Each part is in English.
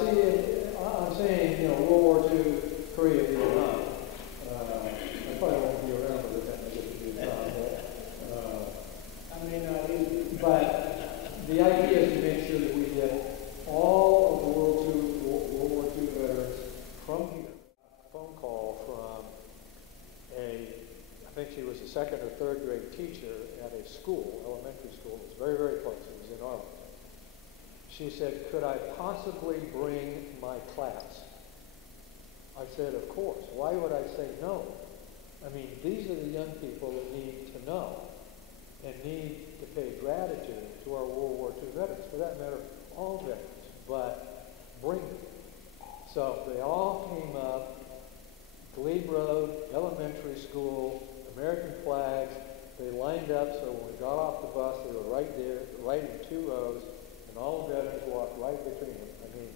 see, I'm saying, you know, World War II, Korea, Vietnam. I probably won't be around for the time I get to Vietnam, but the idea is to make sure that we get all of the World War II veterans from here. A phone call from I think she was a second or third grade teacher at a school, elementary school. It was very, very close. It was in Arlington. She said, could I possibly bring my class? I said, of course. Why would I say no? I mean, these are the young people that need to know and need to pay gratitude to our World War II veterans. For that matter, all veterans, but bring them. So they all came up, Glebe Road, elementary school, American flags. They lined up so when we got off the bus, they were right there, right in 2 rows, and all the veterans walked right between them. I mean,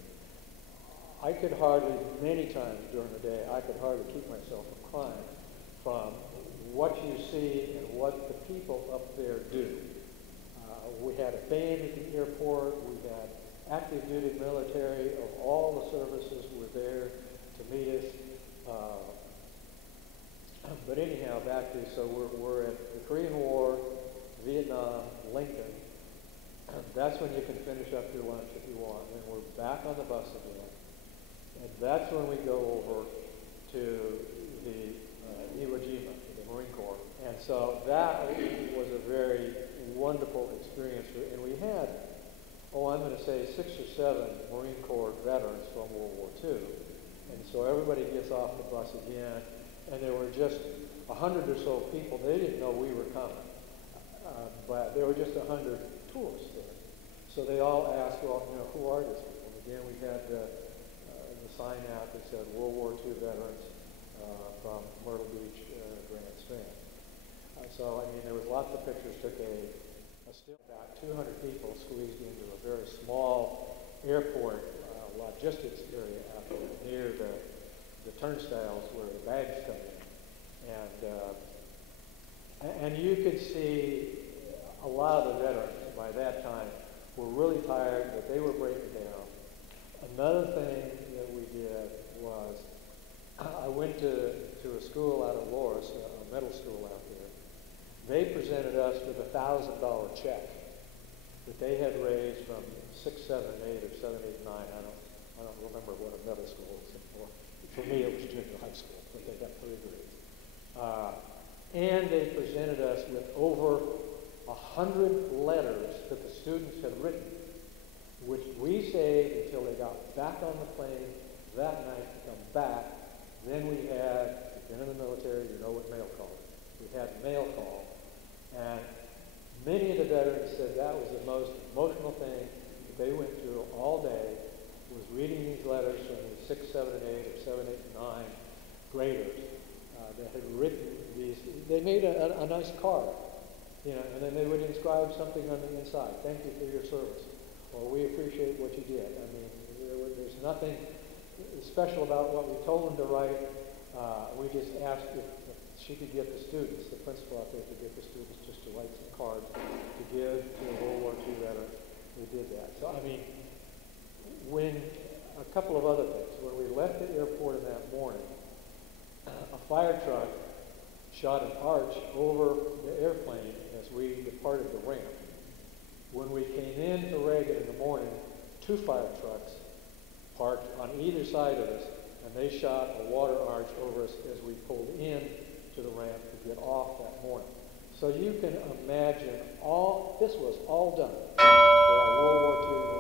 I could hardly, many times during the day, I could hardly keep myself from crying from what you see and what the people up there do. We had a band at the airport. We had active duty military of all the services were there to meet us. But anyhow, back to, so we're at the Korean War, Vietnam, Lincoln. That's when you can finish up your lunch if you want. And we're back on the bus again. And that's when we go over to the Iwo Jima, the Marine Corps. And so that was a very wonderful experience. And we had, I'm going to say 6 or 7 Marine Corps veterans from World War II. And so everybody gets off the bus again. And there were just 100 or so people. They didn't know we were coming. But there were just 100 tourists there. So they all asked, well, you know, who are these people? And again, we had the sign out that said World War II veterans from Myrtle Beach, Grand Strand. So, I mean, there was lots of pictures. Took still about 200 people squeezed into a very small airport logistics area out there near the turnstiles where the bags come in. And you could see a lot of the veterans by that time were really tired, but they were breaking down. Another thing that we did was, I went to a school out of Loris, a middle school out there. They presented us with a $1,000 check that they had raised from 6, 7, 8, or 7, 8, 9. I don't remember what a middle school was for. For me, it was junior high school, but they got 3 grades. And they presented us with over 100 letters that the students had written, which we saved until they got back on the plane that night to come back. Then we had, if you've been in the military, you know what mail call is. We had mail call. And many of the veterans said that was the most emotional thing that they went through all day, was reading these letters from the 6, 7, and 8, or 7, 8, and 9 graders that had written these. They made a nice card, you know, and then they would inscribe something on the inside. Thank you for your service, or we appreciate what you did. I mean, there's nothing special about what we told them to write. We just asked if she could get the students, the principal out there could get the students just to write some cards to give to a World War II veteran. We did that. So, I mean, when a couple of other things. When we left the airport in that morning, a fire truck shot an arch over the airplane as we departed the ramp. When we came into Reagan in the morning, 2 fire trucks parked on either side of us, and they shot a water arch over us as we pulled in to the ramp to get off that morning. So you can imagine this was all done for our World War II